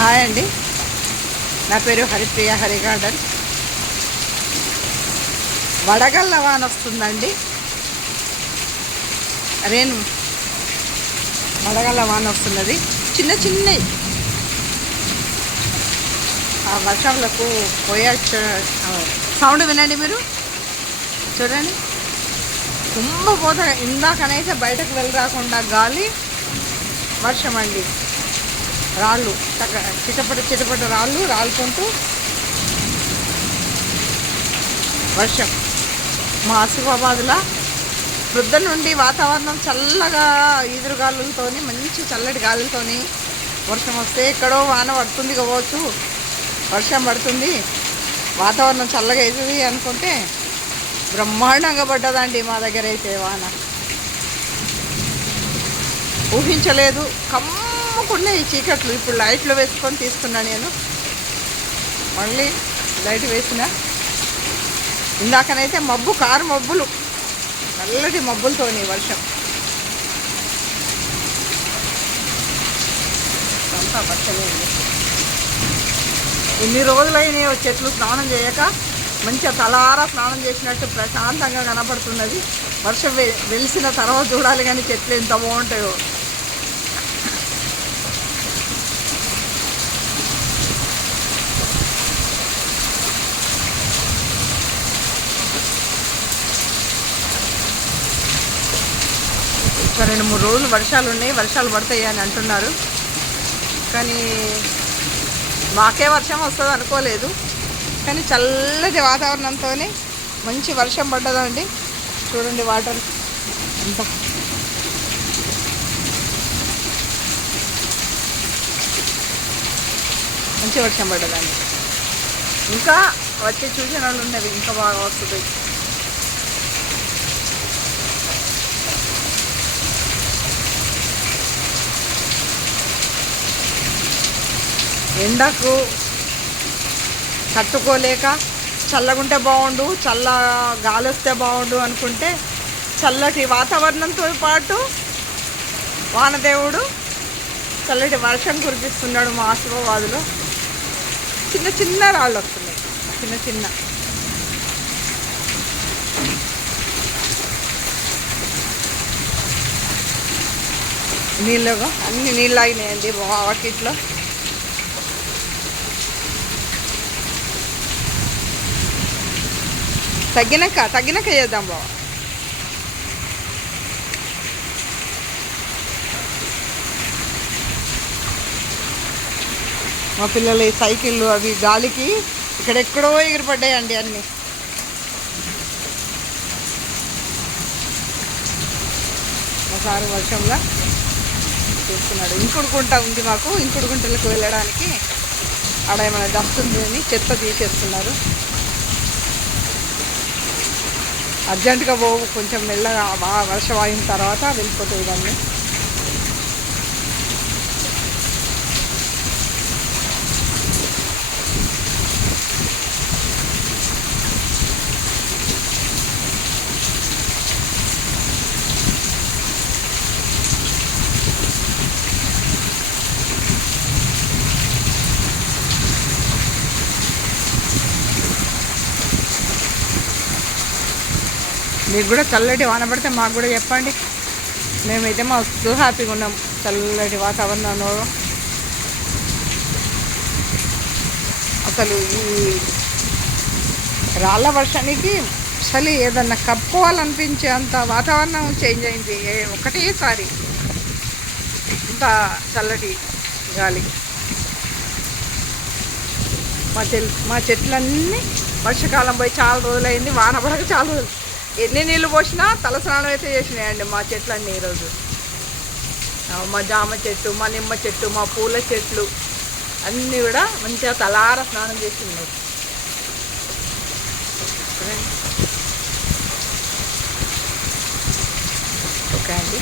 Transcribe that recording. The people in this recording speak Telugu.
హాయ్ అండి, నా పేరు హరిప్రియ. హరి గార్డెన్. వడగళ్ళ వాన వస్తుందండి. రేణు వడగళ్ళ వాన వస్తున్నది. చిన్న చిన్న ఆ వర్షంలకు పోయొచ్చు. సౌండ్ వినండి, మీరు చూడండి. కుంభపోత ఇందాకనైతే బయటకు వెళ్ళి రాకుండా గాలి, వర్షం అండి. రాళ్ళు చిటపట చిటపట రాళ్ళు రాలుకుంటూ వర్షం. మా ఆసిఫాబాద్లో వృద్ధ నుండి వాతావరణం చల్లగా ఈదురుగాలులతో, మంచి చల్లటి గాలులతోని వర్షం వస్తే ఎక్కడో వాన పడుతుంది కావచ్చు, వర్షం పడుతుంది, వాతావరణం చల్లగా అవుతుంది అనుకుంటే బ్రహ్మాండంగా పడ్డదండి మా దగ్గర అయితే వాన. ఊహించలేదు. కమ్ముకునే ఈ చీకట్లు. ఇప్పుడు లైట్లు వేసుకొని తీస్తున్నా నేను. మళ్ళీ లైట్ వేసిన. ఇందాకనైతే మబ్బు, కారు మబ్బులు, నల్లటి మబ్బులతోని వర్షం. అంతా వర్షమే ఉంది. ఎన్ని రోజులైనా చెట్లు స్నానం చేయక మంచిగా తలారా స్నానం చేసినట్టు ప్రశాంతంగా కనపడుతున్నది. వర్షం వెలిసిన తర్వాత చూడాలి కానీ చెట్లు ఎంత బాగుంటాయో. ఒక 2-3 రోజులు వర్షాలు ఉన్నాయి, వర్షాలు పడతాయి అని అంటున్నారు. కానీ మాకే వర్షం వస్తుంది అనుకోలేదు. కానీ చల్లటి వాతావరణంతో మంచి వర్షం పడ్డదండి. చూడండి వాటర్ అంతా. మంచి వర్షం పడ్డదండి. ఇంకా వచ్చే సూచనలు ఉన్నవి, ఇంకా బాగా వస్తుంది. ఎండకు తట్టుకోలేక చల్లగుంటే బాగుండు, చల్ల గాలి వస్తే బాగుండు అనుకుంటే చల్లటి వాతావరణంతో పాటు వానదేవుడు చల్లటి వర్షం కురిపిస్తున్నాడు. మా ఆసిఫాబాద్లో చిన్న చిన్న రాళ్ళు వస్తున్నాయి, చిన్న చిన్న. నీళ్ళగా అన్ని నీళ్ళు ఆగినాయండి వాకిట్లో. తగ్గినాక చేద్దాం బావ. మా పిల్లలు ఈ సైకిళ్ళు అవి గాలికి ఇక్కడెక్కడో ఎగిరిపడ్డాయండి అన్నీ. ఒకసారి వర్షంలో చూస్తున్నాడు. ఇంకుడుకుంట ఉంది మాకు. ఇంకుడుకుంటలకు వెళ్ళడానికి ఆడ ఏమైనా డస్ట్ ఉంది అని చెత్త తీసేస్తున్నారు. అర్జెంటుగా పోవు, కొంచెం మెల్లగా వర్షం అయిన తర్వాత వెళ్ళిపోతుంది ఇవన్నీ. మీకు కూడా చల్లటి వాన పడితే మాకు కూడా చెప్పండి. మేమైతే మస్తు హ్యాపీగా ఉన్నాం చల్లటి వాతావరణంలో. అసలు ఈ రాళ్ళ వర్షానికి చలి ఏదన్నా కప్పుకోవాలనిపించే అంత వాతావరణం చేంజ్ అయింది ఒకటేసారి. ఇంత చల్లటి గాలి. మా చెట్లన్నీ వర్షాకాలం పోయి చాలా రోజులైంది, వాన పడక చాలా రోజులు. ఎన్ని నీళ్ళు పోసినా తలస్నానం అయితే చేసినాయండి మా చెట్లన్నీ ఈరోజు. మా జామ చెట్టు, మా నిమ్మ చెట్టు, మా పూల చెట్లు అన్నీ కూడా మంచిగా తలార స్నానం చేస్తున్నాయి. ఓకే అండి.